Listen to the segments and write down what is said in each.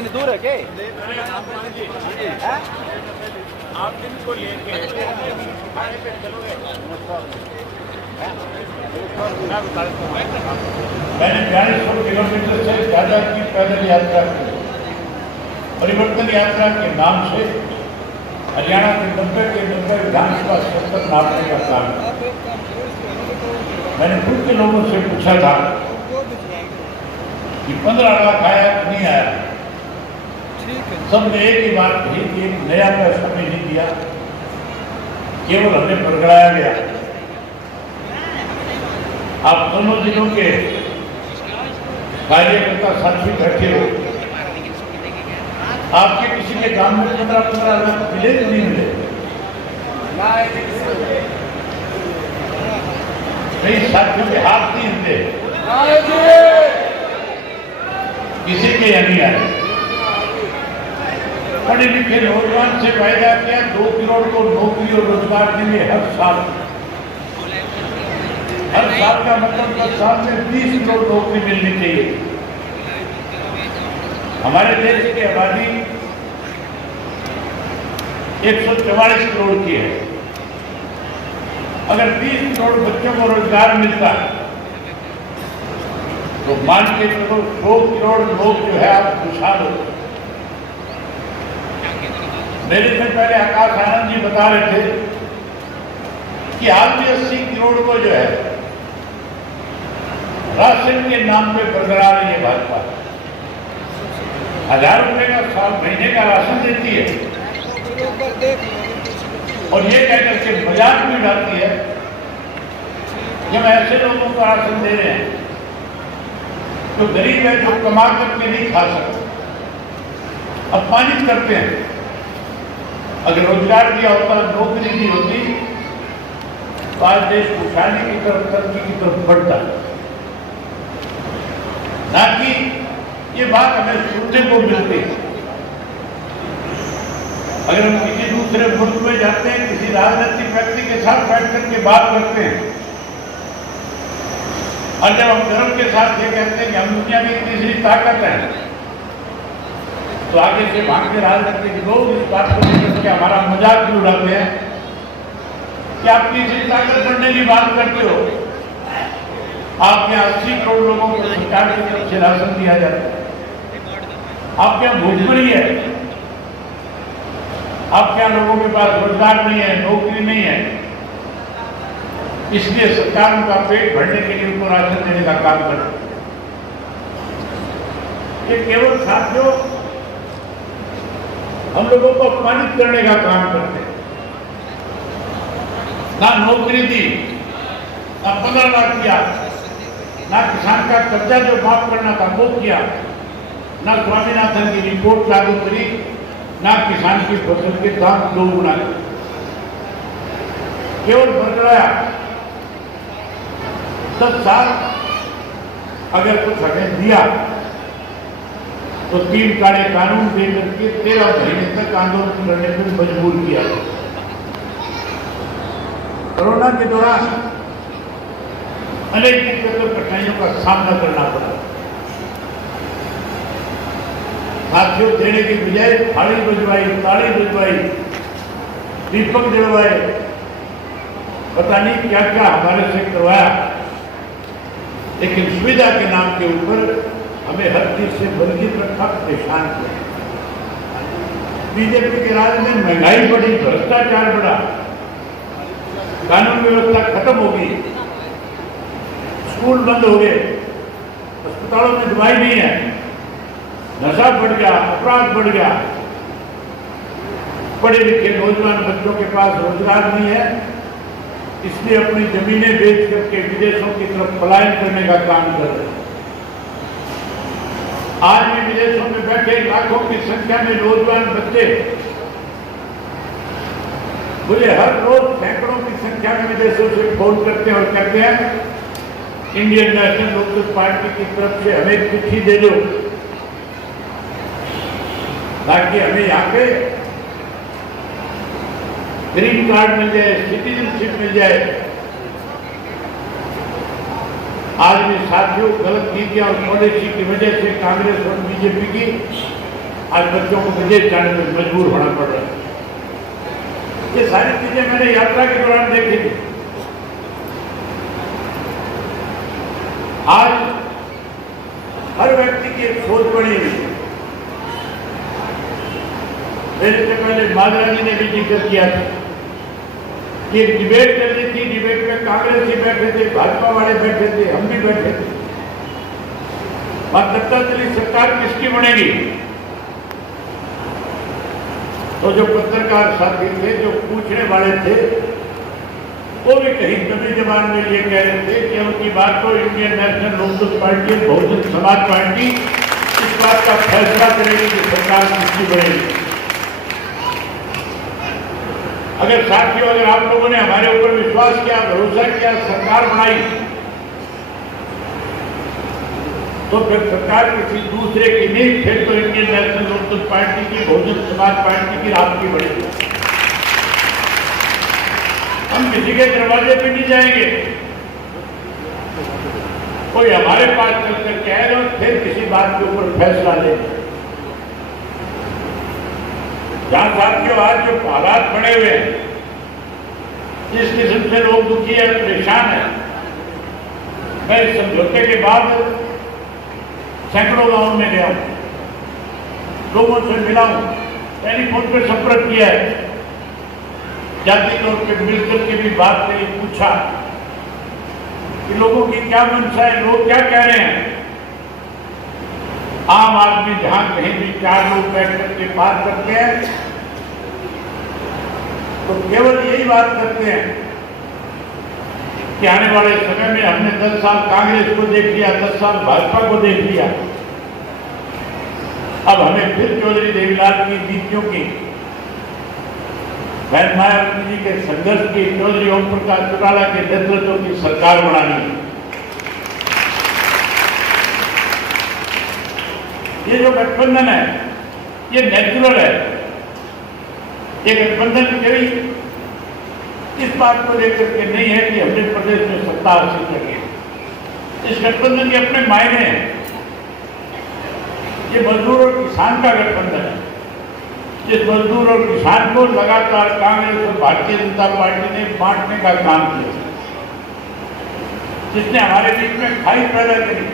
इतनी दूर है क्या? आप इनको लेके मैंने 4200 किलोमीटर से ज्यादा की पैदल यात्रा की। परिवर्तन यात्रा के नाम से हरियाणा के 90 विधानसभा क्षेत्र नापने का काम। मैंने खुद के लोगों से पूछा था कि 15 लाख आया कि नहीं आया। सबने एक ही बात कही कि एक नया पैसा भी नहीं दिया, केवल हमें बरगड़ाया गया। आप दोनों जिलों के कार्यकर्ता साथी बैठे हो, आपके किसी के गांव में 15 लाख मिले कि नहीं मिले? कई साथियों के हाथ नहीं हिलते, किसी के यहाँ नहीं आए। पढ़े लिखे नौजवान से वायदा किया 2 करोड़ को नौकरी और रोजगार देंगे हर साल। हर साल का मतलब 10 साल में 20 करोड़ नौकरी मिलनी चाहिए। हमारे देश की आबादी 144 करोड़ की है। अगर 20 करोड़ बच्चों को रोजगार मिलता है तो मान के चलो 100 करोड़ लोग जो है आप खुशहाल हो। मेरे से पहले आकाश आनंद जी बता रहे थे कि हाल में 80 करोड़ को जो है राशन के नाम पे बरकरार रही है भाजपा। 1000 रुपए का साल महीने का राशन देती है और ये कहकर के मजाक में डालती है कि हम ऐसे लोगों को राशन दे रहे हैं जो गरीब है, जो कमा करके नहीं खा सकते। अपमानित करते हैं। अगर रोजगार दिया होता, नौकरी दी होती तो आज देश खुशहाली की तरफ, तरक्की की तरफ बढ़ता। ना कि ये बात हमें सुनने को मिलती है। अगर हम किसी दूसरे मुल्क में जाते हैं, किसी राजनीतिक व्यक्ति के साथ बैठ करके बात करते हैं और जब हम गर्व के साथ ये कहते हैं कि हम दुनिया की तीसरी ताकत है, तो आगे से भागते राजनीतिक लोग इस बात को लेकर के हमारा मजाक भी उड़ाते हैं कि आप तीसरी ताकत बनने की बात करते हो। आप यहाँ 80 करोड़ लोगों को सरकार की तरफ से राशन दिया जाता है। आप यहाँ भूखमरी है, आपके यहाँ लोगों के पास रोजगार नहीं है, नौकरी नहीं है, इसलिए सरकार उनका पेट भरने के लिए उनको राशन देने का काम करती है। ये केवल साथियों हम लोगों को अपमानित करने का काम करते हैं। ना नौकरी दी, ना 15 लाख दिया, ना किसान का कर्जा जो माफ करना था वो किया, ना स्वामीनाथन की रिपोर्ट लागू करी, ना किसान की फसल के दाम 2 गुना केवल बरकराया। 10 साल अगर कुछ हमें दिया तो 3 काले कानून देकर के 13 महीने तक आंदोलन करने पर मजबूर किया। कोरोना के दौरान अनेक दिक्कतों कठिनाइयों का सामना करना पड़ा। साथियों, देने की बजाय थाली बजवाई, ताली बजवाई, दीपक जलवाए, पता नहीं क्या क्या हमारे से करवाया, लेकिन सुविधा के नाम के ऊपर हमें हर चीज से वंचित रखा, परेशान किया। बीजेपी के राज में महंगाई बढ़ी, भ्रष्टाचार बढ़ा, कानून व्यवस्था खत्म हो गई, स्कूल बंद हो गए, अस्पतालों में दवाई नहीं है, नशा बढ़ गया, अपराध बढ़ गया, पढ़े लिखे नौजवान बच्चों के पास रोजगार नहीं है, इसलिए अपनी जमीनें बेच करके विदेशों की तरफ पलायन करने का काम कर रहे हैं। आज भी विदेशों में बैठे लाखों की संख्या में नौजवान बच्चे मुझे हर रोज सैकड़ों की संख्या में विदेशों से फोन करते हैं और कहते हैं इंडियन नेशनल लोकदल पार्टी की तरफ से हमें चिट्ठी दे दो ताकि हमें यहाँ पे ग्रीन कार्ड मिल जाए, सिटीजनशिप मिल जाए। आज भी साथियों गलत नीतियां और पॉलिसी की वजह से कांग्रेस और बीजेपी की आज बच्चों को विदेश जाने में मजबूर होना पड़ रहा है। ये सारी चीजें मैंने यात्रा के दौरान देखी थी। आज हर व्यक्ति की एक सोच बनी हुई है। मेरे से पहले माधरा जी ने भी जिक्र किया था कि एक डिबेट चल रही थी। डिबेट में कांग्रेसी बैठे थे, भाजपा वाले बैठे थे, हम भी बैठे थे। और पता चली सरकार किसकी बनेगी। तो जो पत्रकार साथी थे, जो पूछने वाले थे, वो भी कहीं कभी जबान में ये कह रहे थे कि उनकी बात को इंडियन नेशनल लोकदल पार्टी, बहुजन समाज पार्टी इस बात का फैसला करेगी कि सरकार किसकी बनेगी। अगर साथियों, अगर आप लोगों ने हमारे ऊपर विश्वास किया, भरोसा किया, सरकार बनाई, तो फिर सरकार किसी दूसरे की नहीं, फिर तो इंडियन नेशनल लोकदल पार्टी की, बहुजन समाज पार्टी की आपकी बढ़ेगी। हम किसी के दरवाजे पे नहीं जाएंगे। कोई हमारे पास चल कर के आएगा, फिर किसी बात के ऊपर फैसला लेंगे। जहां साथियों आज जो हालात बने हुए हैं, जिस किस्म से लोग दुखी है, परेशान है, मैं इस समझौते के बाद सैकड़ों गांव में गया हूं, लोगों से मिला हूं, टेलीफोन पर संपर्क किया है, जाति तौर पर मिलकर के भी बात करी, पूछा कि लोगों की क्या मंशा है, लोग क्या कह रहे हैं। आम आदमी जहां कहीं भी 4 लोग बैठ करके बात करते हैं तो केवल यही बात करते हैं कि आने वाले समय में हमने 10 साल कांग्रेस को देख लिया, 10 साल भाजपा को देख लिया, अब हमें फिर चौधरी देवीलाल की नीतियों की, बहन मायावती जी के संघर्ष की, चौधरी ओम प्रकाश चौटाला के नेतृत्व की सरकार बनानी है। ये जो गठबंधन है, ये नेचुरल है। ये गठबंधन कभी इस बात को लेकर के नहीं है कि हमने प्रदेश में सत्ता हासिल करनी है। इस गठबंधन के अपने मायने हैं। ये मजदूर और किसान का गठबंधन है। जिस मजदूर और किसान को लगातार कांग्रेस और भारतीय जनता पार्टी ने बांटने का काम किया, जिसने हमारे बीच में खाई पैदा करी,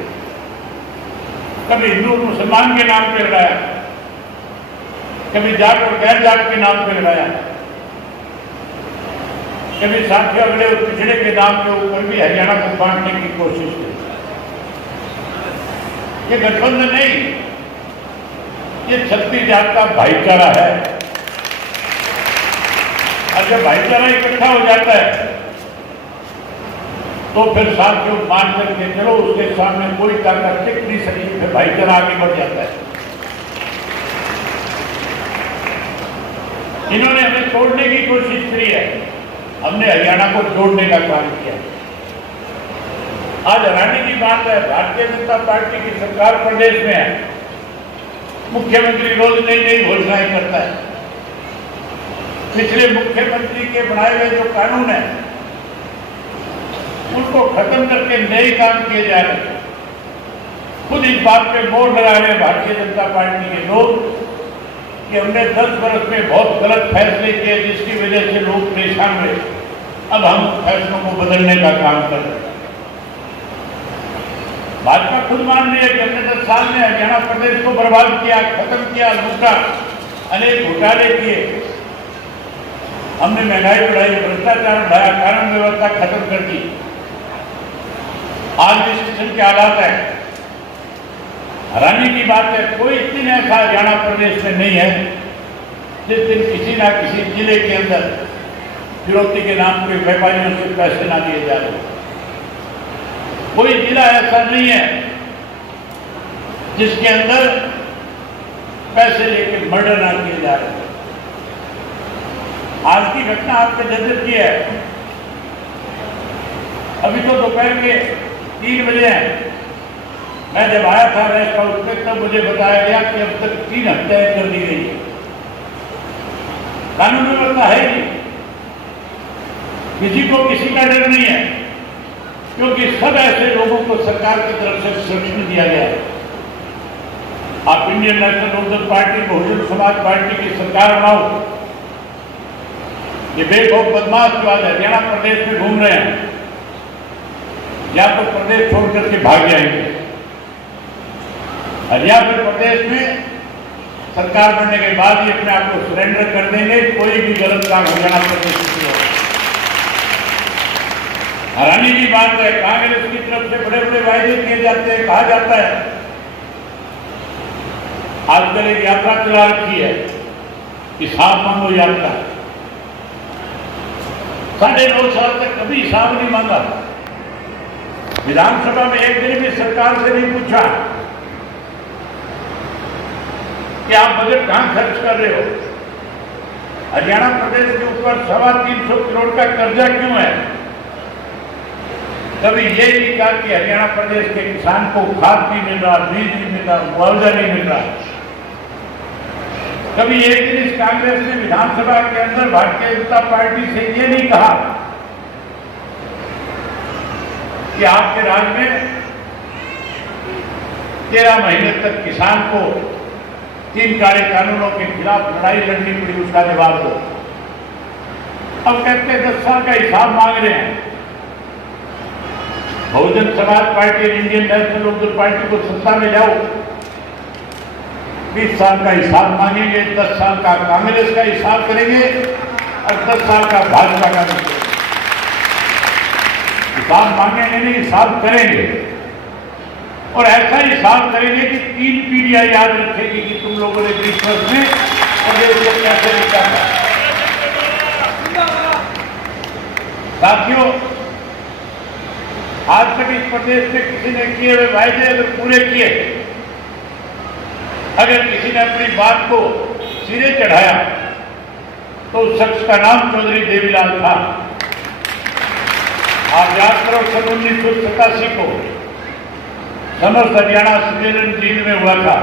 कभी हिंदू मुसलमान के नाम पे लड़ाया, कभी जाट और गैर जाट के नाम पे लड़ाया, कभी साथियों अगले और पिछड़े के नाम के ऊपर भी हरियाणा को बांटने की कोशिश की। ये गठबंधन नहीं, ये छत्तीस जात का भाईचारा है। और जब भाईचारा इकट्ठा हो जाता है तो फिर साथियों मान करके चलो, उसके सामने कोई ताकत टिक नहीं सकी, फिर भाईचारा आगे बढ़ जाता है। इन्होंने हमें तोड़ने की कोशिश करी है, हमने हरियाणा को जोड़ने का काम किया। आज हैरानी की बात है, भारतीय जनता पार्टी की सरकार प्रदेश में है, मुख्यमंत्री रोज नई नई घोषणाएं करता है। पिछले मुख्यमंत्री के बनाए हुए जो कानून है उनको खत्म करके नए काम किए जा रहे हैं। खुद इस बात पे बोर्ड लगा रहे हैं भारतीय जनता पार्टी के लोग कि हमने 10 वर्ष में बहुत गलत फैसले किए, जिसकी वजह से लोग परेशान हुए, अब हम फैसलों को बदलने का काम कर रहे हैं। भाजपा खुद मान रही है कि हमने 10 साल में हरियाणा प्रदेश को बर्बाद किया, खत्म किया, लूटा, अनेक घोटाले किए, हमने महंगाई बढ़ाई, भ्रष्टाचार बढ़ाया, कानून व्यवस्था खत्म कर दी। आज जिस किस्म के हालात है, हैरानी की बात है, कोई दिन ऐसा हरियाणा प्रदेश में नहीं है जिस दिन किसी ना किसी जिले के अंदर फिरौती के नाम पे व्यापारियों से पैसे ना दिए जा रहे। कोई जिला ऐसा नहीं है जिसके अंदर पैसे लेके मर्डर ना किए जा रहे। आज की घटना आपने नजर की है, अभी तो दोपहर के 3 बजे हैं। मैं जब आया था रेस्ट हाउस पे तब मुझे बताया गया कि अब तक 3 हत्याएं कर दी गई। कानून व्यवस्था है नहीं, किसी को किसी का डर नहीं है, क्योंकि सब ऐसे लोगों को सरकार की तरफ से संरक्षण दिया गया है। आप इंडियन नेशनल लोकदल पार्टी, बहुजन समाज पार्टी की सरकार बनाओ। ये बेखौफ बदमाश जो आज हरियाणा प्रदेश में घूम रहे हैं, या तो प्रदेश छोड़ करके भाग जाएंगे, और या फिर प्रदेश में सरकार बनने के बाद ही अपने आप को सरेंडर कर देंगे। कोई भी गलत काम हरियाणा प्रदेश में हो। हैरानी की बात है, कांग्रेस की तरफ से बड़े बड़े वायदे किए जाते हैं, कहा जाता है। आजकल एक यात्रा चला रखी है, हिसाब मांगो यात्रा। 9.5 साल तक कभी हिसाब नहीं मांगा। विधानसभा में एक दिन भी सरकार से नहीं पूछा कि आप बजट कहां खर्च कर रहे हो। हरियाणा प्रदेश के ऊपर 325 करोड़ का कर्जा क्यों है। कभी ये नहीं कहा कि हरियाणा प्रदेश के किसान को खाद नहीं मिल रहा, बीज नहीं मिल रहा, मुआवजा नहीं मिल रहा। कभी एक दिन इस कांग्रेस ने विधानसभा के अंदर भारतीय जनता पार्टी से ये नहीं कहा कि आपके राज्य में 13 महीने तक किसान को 3 काले कानूनों के खिलाफ लड़ाई लड़नी पड़ी, उसका जवाब दो। अब कहते हैं 10 साल का हिसाब मांग रहे हैं। Bahujan Samaj party, Indian National Lokdal party को सत्ता में जाओ, 20 साल का हिसाब मांगेंगे, 10 साल का कांग्रेस का हिसाब करेंगे और 10 साल का भाजपा का हिसाब मांगेंगे नहीं, हिसाब करेंगे। और ऐसा हिसाब करेंगे कि 3 पीढ़ियां याद रखेगी कि तुम लोगों ने 20 वर्ष में प्रदेश को कैसे निकाला। साथियों, आज तक इस प्रदेश में किसी ने किए हुए वायदे अगर पूरे किए, अगर किसी ने अपनी बात को सिरे चढ़ाया, तो उस शख्स का नाम चौधरी देवीलाल था। आप याद करो, सन 1987 को समस्त हरियाणा सम्मेलन जींद में हुआ था,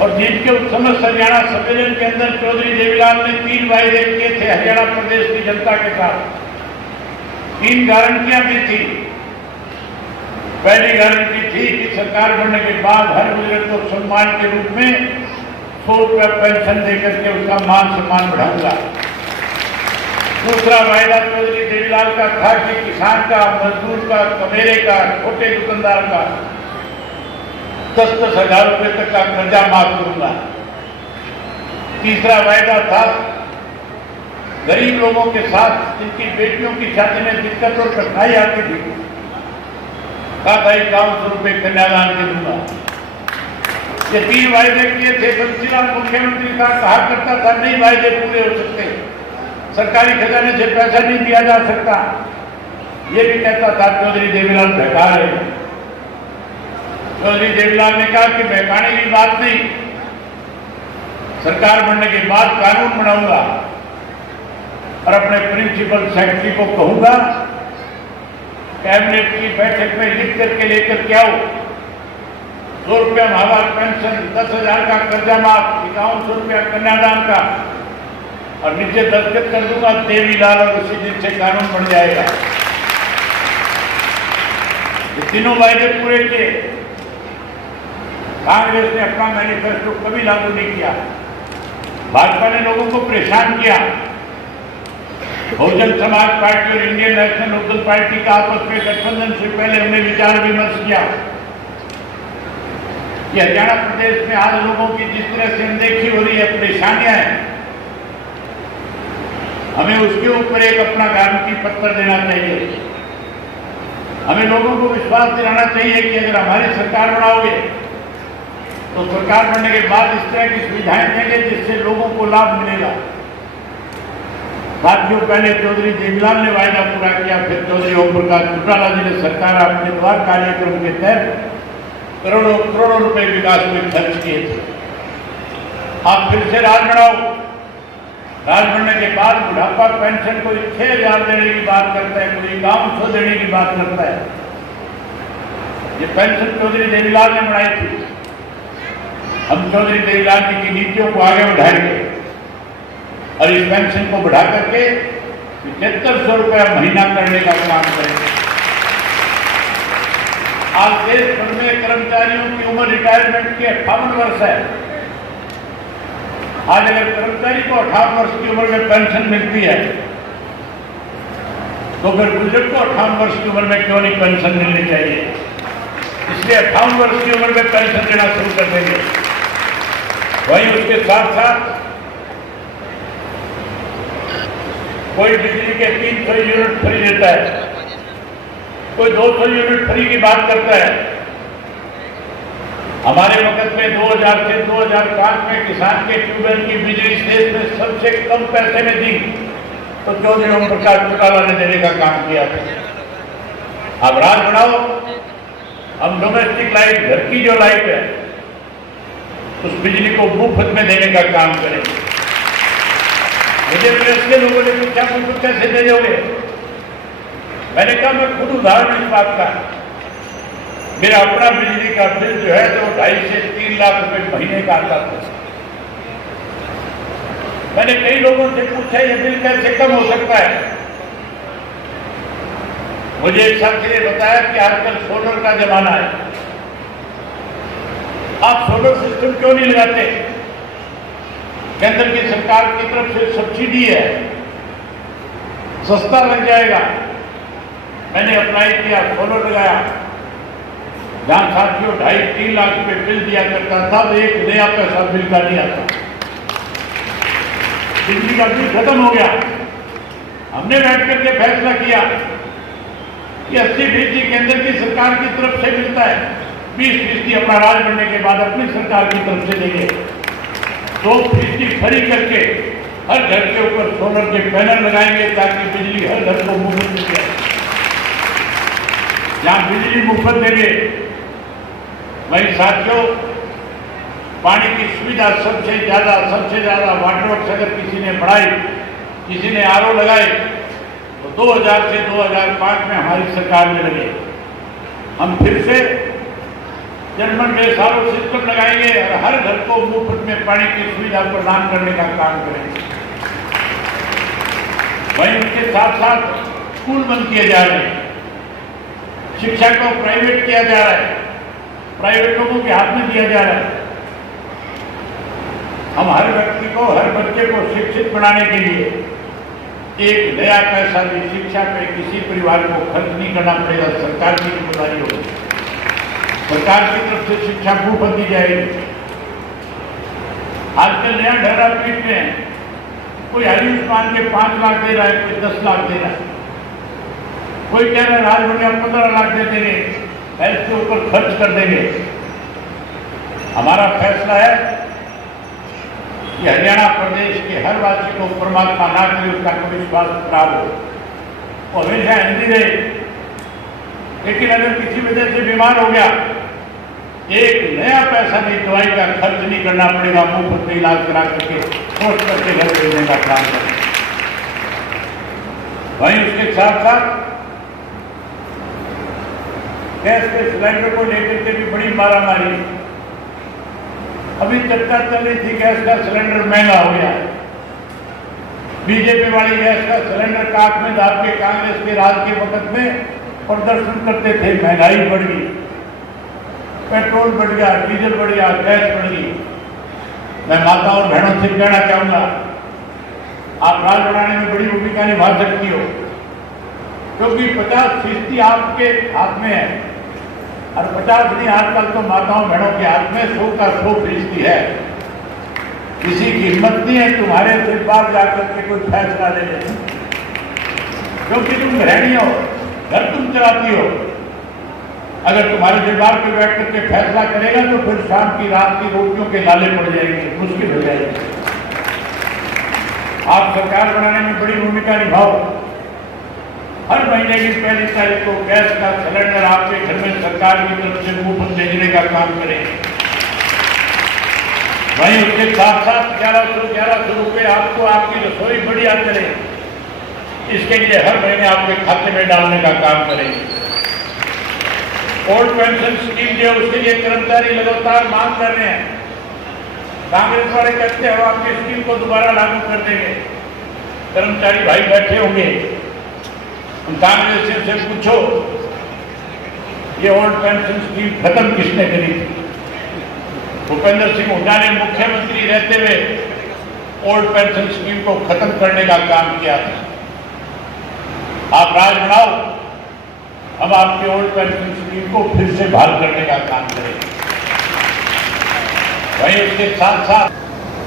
और जींद के उस समस्त हरियाणा सम्मेलन के अंदर चौधरी देवीलाल ने 3 वायदे किए थे हरियाणा प्रदेश की जनता के साथ। 3 गारंटियां भी थी। पहली गारंटी थी कि सरकार बनने के बाद हर बुजुर्ग को सम्मान के रूप में 100 रुपया पेंशन देकर के उसका मान सम्मान बढ़ाऊंगा। दूसरा वायदा चौधरी देवीलाल का था कि किसान का, मजदूर का, कमेरे का, छोटे दुकानदार का 10-10 हजार रुपये तक का कर्जा माफ करूंगा। तीसरा वायदा था गरीब लोगों के साथ जिनकी बेटियों की शादी में दिक्कत और कठिनाई आती थी, कहा था 51 रुपये कन्यादान के दूंगा। ये 3 वायदे किए थे। बंसीलाल मुख्यमंत्री का कहा करता था नहीं वायदे पूरे हो सकते, सरकारी खजाने से पैसा नहीं दिया जा सकता। ये भी कहता था चौधरी देवीलाल बहका रहे हैं। चौधरी देवीलाल ने कहा कि बहकाने की बात नहीं, सरकार बनने के बाद कानून बनाऊंगा और अपने प्रिंसिपल सेक्रेटरी को कहूंगा कैबिनेट की बैठक में लिख करके लेकर के आओ 100 रुपया माहवार पेंशन, 10,000 का कर्जा माफ, 5100 रुपया कन्यादान का, और नीचे दस्तखत कर दूंगा देवीलाल, और उसी दिन से कानून बन जाएगा। ये तीनों वायदे पूरे किए। कांग्रेस ने अपना मैनिफेस्टो कभी लागू नहीं किया। भाजपा ने लोगों को परेशान किया। बहुजन समाज पार्टी और इंडियन नेशनल लोकदल पार्टी का आपस में गठबंधन से पहले हमने विचार विमर्श किया कि हरियाणा प्रदेश में आज लोगों की जिस तरह से अनदेखी हो रही है, परेशानियां हैं, हमें उसके ऊपर एक अपना गारंटी पत्र देना चाहिए। हमें लोगों को विश्वास दिलाना चाहिए कि अगर हमारी सरकार बनाओगे तो सरकार बनने के बाद इस तरह की सुविधाएं देंगे जिससे लोगों को लाभ मिलेगा। साथियों, पहले चौधरी देवीलाल ने वायदा पूरा किया, फिर चौधरी ओम प्रकाश चौटाला जी ने सरकार अपने द्वार कार्यक्रम के तहत करोड़ों करोड़ों रुपए विकास में खर्च किए थे। आप फिर से राज बनाओ। राज बनने के बाद बुढ़ापा पेंशन कोई 6,000 देने की बात करता है, कोई 5100 देने की बात करता है। ये पेंशन चौधरी देवीलाल ने बनाई थी। हम चौधरी देवीलाल जी की नीतियों को आगे बढ़ाएंगे और इस पेंशन को बढ़ा करके 7500 रुपया महीना करने का काम करेंगे। आज देश भर में कर्मचारियों की उम्र रिटायरमेंट के 58 वर्ष है। आज अगर कर्मचारी को 58 वर्ष की उम्र में पेंशन मिलती है तो फिर बुजुर्ग को 58 वर्ष की उम्र में क्यों नहीं पेंशन मिलनी चाहिए? इसलिए 58 वर्ष की उम्र में पेंशन देना शुरू कर देंगे। वहीं उसके साथ साथ कोई बिजली के 300 यूनिट फ्री देता है, कोई 200 यूनिट फ्री की बात करता है। हमारे वक्त में 2000 से 2005 में किसान के ट्यूबवेल की बिजली देश में सबसे कम पैसे में दी तो चौधरी ओम प्रकाश चौटाला ने देने का काम किया था। अब राज बढ़ाओ, हम डोमेस्टिक लाइट, घर की जो लाइट है उस बिजली को मुफ्त में देने का काम करें। मुझे प्रेस के लोगों ने पूछा मुफ्त कैसे दे दोगे? मैंने कहा मैं खुद उदाहरण इस बात का, मेरा अपना बिजली का बिल जो है तो 2.5 से 3 लाख रुपए महीने का आता था। मैंने कई लोगों से पूछा ये बिल कैसे कम हो सकता है? मुझे एक साथी ने बताया कि आजकल सोलर का जमाना है, आप सोलर सिस्टम क्यों नहीं लगाते? केंद्र की सरकार की तरफ से सब्सिडी है, सस्ता लग जाएगा। मैंने अप्लाई किया, सोलर लगाया। जहां साथियों 2.5-3 लाख रुपए बिल दिया करता था, तो 1 नया पैसा बिल का नहीं आता। बिजली का बिल खत्म हो गया। हमने बैठ करके फैसला किया कि 80% केंद्र की सरकार की तरफ से मिलता है, 20% अपना राज बनने के बाद अपनी सरकार की तरफ से देंगे। 2% फ्री करके हर घर के ऊपर सोलर के पैनल लगाएंगे ताकि बिजली हर घर को मुफ्त मिल जाए। जहां बिजली मुफ्त देंगे वहीं साथियों पानी की सुविधा सबसे ज्यादा वाटर वर्क्स अगर किसी ने बढ़ाई, किसी ने आरओ लगाए तो 2000 से 2005 में हमारी सरकार में लगे। हम फिर से जर्मन बेस आरओ सिस्टम लगाएंगे और हर घर को मुफ्त में पानी की सुविधा प्रदान करने का काम करेंगे। वहीं उसके साथ साथ स्कूल बंद किए जा रहे हैं, शिक्षा को प्राइवेट किया जा रहा है, प्राइवेट लोगों के हाथ में दिया जा रहा है। हम हर व्यक्ति को, हर बच्चे को शिक्षित बनाने के लिए एक नया पैसा भी शिक्षा पे किसी परिवार को खर्च नहीं करना पड़ेगा, सरकार की जिम्मेदारी होगी। सरकार की तरफ से शिक्षा मुफ्त दी जाएगी। आजकल नया ढर्रा पीट में है, कोई आयुष्मान के 5 लाख दे रहा है, कोई 10 लाख दे रहा है, कोई कह रहा है राज बढ़िया 15 लाख दे देंगे, हेल्थ के ऊपर खर्च कर देंगे। हमारा फैसला है कि हरियाणा प्रदेश के हर वासी को परमात्मा ना करे उसका कभी स्वास्थ्य खराब हो, वो हमेशा हेल्दी रहे। लेकिन अगर किसी वजह से बीमार हो गया, एक नया पैसा नहीं, दवाई का खर्च नहीं करना पड़ेगा, मुफ्त में इलाज करा करके सोच करके घर भेजने का काम करें। वहीं उसके साथ साथ गैस के सिलेंडर को लेकर के भी बड़ी मारामारी। अभी चर्चा चल रही थी गैस का सिलेंडर महंगा हो गया है। बीजेपी वाली गैस का सिलेंडर का में आपके कांग्रेस के राज के वक्त में प्रदर्शन करते थे, महंगाई बढ़ गई, पेट्रोल बढ़ गया, डीजल बढ़ गया, गैस बढ़ गई। मैं माताओं और बहनों से कहना चाहूंगा, आप राज बढ़ाने में बड़ी भूमिका निभा सकती हो, क्योंकि 50% आपके हाथ में है और 50 नहीं, आजकल तो माताओं बहनों के हाथ में 100 का 100% है। किसी की हिम्मत नहीं है तुम्हारे सिर पार जाकर के कोई फैसला ले ले, क्योंकि तुम गृहिणी हो, घर तुम चलाती हो। अगर तुम्हारे दरबार पे बैठ करके फैसला करेगा तो फिर शाम की रात की रोटियों के लाले पड़ जाएंगे, मुश्किल हो जाएगी। आप सरकार बनाने में बड़ी भूमिका निभाओ। हर महीने की 1 तारीख को गैस का सिलेंडर आपके घर में सरकार की तरफ से मुफ्त भेजने का काम करें। वहीं उसके साथ साथ 1100 रुपये आपको आपकी रसोई बढ़िया करें, इसके लिए हर महीने आपके खाते में डालने का काम करेंगे। ओल्ड पेंशन स्कीम जो है उसके लिए कर्मचारी लगातार मांग कर रहे हैं। कांग्रेस वाले कहते हैं आपकी स्कीम को दोबारा लागू कर देंगे। कर्मचारी भाई बैठे होंगे, कांग्रेस से पूछो ये ओल्ड पेंशन स्कीम खत्म किसने करी थी? भूपेंद्र सिंह हुड्डा ने मुख्यमंत्री रहते हुए ओल्ड पेंशन स्कीम को खत्म करने का काम किया था। आप राज बनाओ, हम आपकी ओल्ड पेंशन स्कीम को फिर से बहाल करने का काम करेंगे। वहीं उसके साथ साथ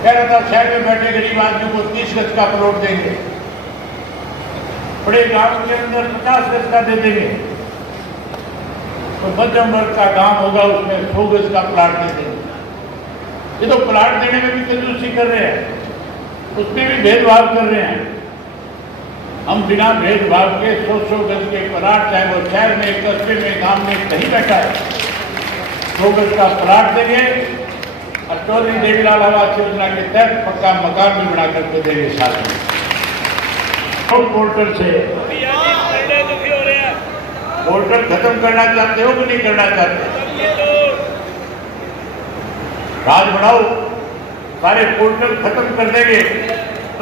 कह रहा था शहर में बैठे गरीब आदमी को 30 गज का प्लॉट देंगे, बड़े गांव के अंदर 50 गज का दे देंगे, तो मध्यम वर्ग का गांव होगा उसमें 100 गज का प्लाट दे देंगे। ये तो प्लाट देने में भी कंजूसी कर रहे हैं, उसमें भी भेदभाव कर रहे हैं। हम बिना भेदभाव के 100 गज के प्लाट, चाहे वो शहर में, कस्बे में, गांव में कहीं बैठा है, 100 गज का प्लाट देंगे और चौधरी देवीलाल आवास योजना के तहत पक्का मकान भी बना करके देंगे। साथ में पोर्टल से पोर्टल खत्म करना चाहते हो कि नहीं करना चाहते? राज बढ़ाओ, सारे पोर्टल खत्म कर देंगे,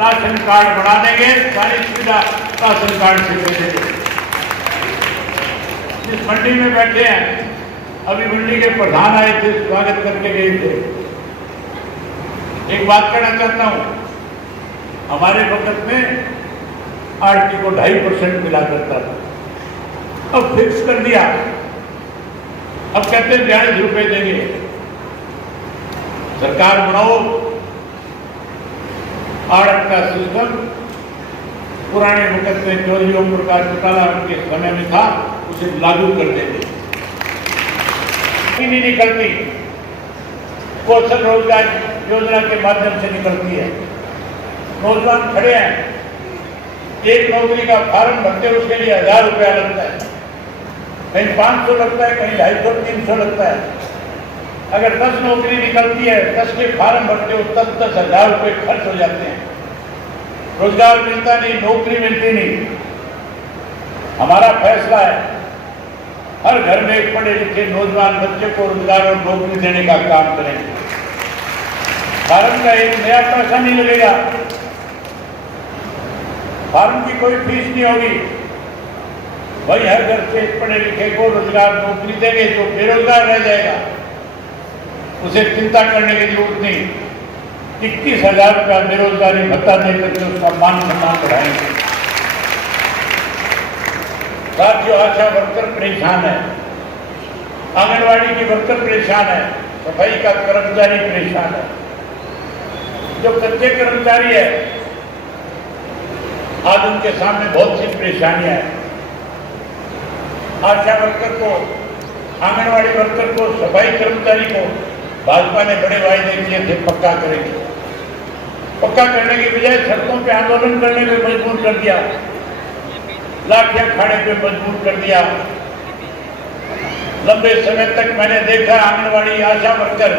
राशन कार्ड बना देंगे, सारी सुविधा राशन कार्ड से दे देंगे। जिस मंडी में बैठे हैं, अभी मंडी के प्रधान आए थे, स्वागत करके गए थे। एक बात कहना चाहता हूं, हमारे वक्त में आरटी को 2.5% मिला करता था, अब फिक्स कर दिया। अब कहते हैं 42 रुपए देंगे। सरकार बनाओ, आड़त का सिस्टम पुराने वक्त में चौधरी ओम प्रकाश चौटाला के समय में था, उसे लागू कर देंगे। नहीं निकलती, कौशल रोजगार योजना के माध्यम से निकलती है। नौजवान खड़े हैं, एक नौकरी का फॉर्म भरते उसके लिए 1000 रुपया लगता है, कहीं 500 लगता है, कहीं 250 300 लगता है। अगर 10 नौकरी निकलती है, 10 के फॉर्म भरते हो तब 10,000 रुपये खर्च हो जाते हैं। रोजगार मिलता नहीं, नौकरी मिलती नहीं। हमारा फैसला है, हर घर में एक पढ़े लिखे नौजवान बच्चे को रोजगार और नौकरी देने का काम करेंगे। फॉर्म का एक नया पैसा नहीं लगेगा, फॉर्म की कोई फीस नहीं होगी। वही हर घर से पढ़े लिखे को रोजगार नौकरी देंगे, जो बेरोजगार रह जाएगा उसे चिंता करने की जरूरत नहीं। 21,000 रुपया बेरोजगारी भत्ता देकर के उसका मान सम्मान बढ़ाएंगे। साथियों, आशा वर्कर परेशान है, आंगनवाड़ी की वर्कर परेशान है, सफाई का कर्मचारी परेशान है। जो कच्चे कर्मचारी है, आज उनके सामने बहुत सी परेशानियां हैं। आशा वर्कर को, आंगनवाड़ी वर्कर को, सफाई कर्मचारी को भाजपा ने बड़े वायदे किए थे, पक्का करेंगे। पक्का करने की बजाय सड़कों पे आंदोलन करने में मजबूर कर दिया, लाठियां खाने पे मजबूर कर दिया। लंबे समय तक मैंने देखा आंगनवाड़ी आशा वर्कर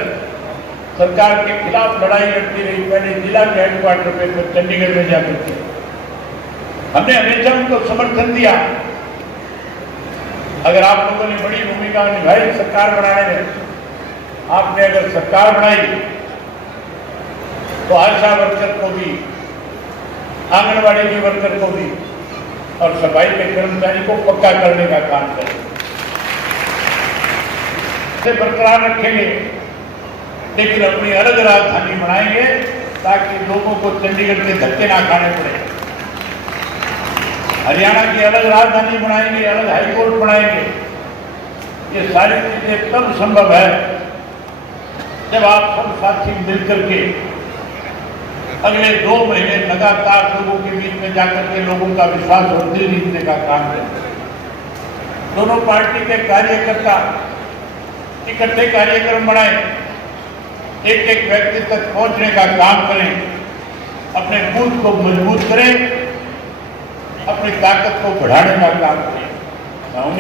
सरकार के खिलाफ लड़ाई लड़ती रही, पहले जिला के हेडक्वार्टर पे, फिर चंडीगढ़ में जाकर के। हमने हमेशा उनको समर्थन दिया। अगर आप लोगों ने बड़ी भूमिका निभाई सरकार बनाने में, आपने अगर सरकार बनाई तो आशा वर्कर को भी, आंगनवाड़ी के वर्कर को भी और सफाई के कर्मचारी को पक्का करने का काम करें, इसे बरकरार रखेंगे, लेकिन अपनी अलग राजधानी बनाएंगे ताकि लोगों को चंडीगढ़ के धक्के ना खाने पड़े। हरियाणा की अलग राजधानी बनाएंगे, अलग हाईकोर्ट बनाएंगे। ये सारी चीजें तब संभव है जब आप सब साथी मिलकर के अगले 2 महीने लगातार लोगों के बीच में जाकर के लोगों का विश्वास और दिल जीतने का काम करें। दोनों पार्टी के कार्यकर्ता इकट्ठे कार्यक्रम बनाएं, एक एक व्यक्ति तक पहुंचने का काम करें, अपने बूथ को मजबूत करें, अपनी ताकत को बढ़ाने का काम करें।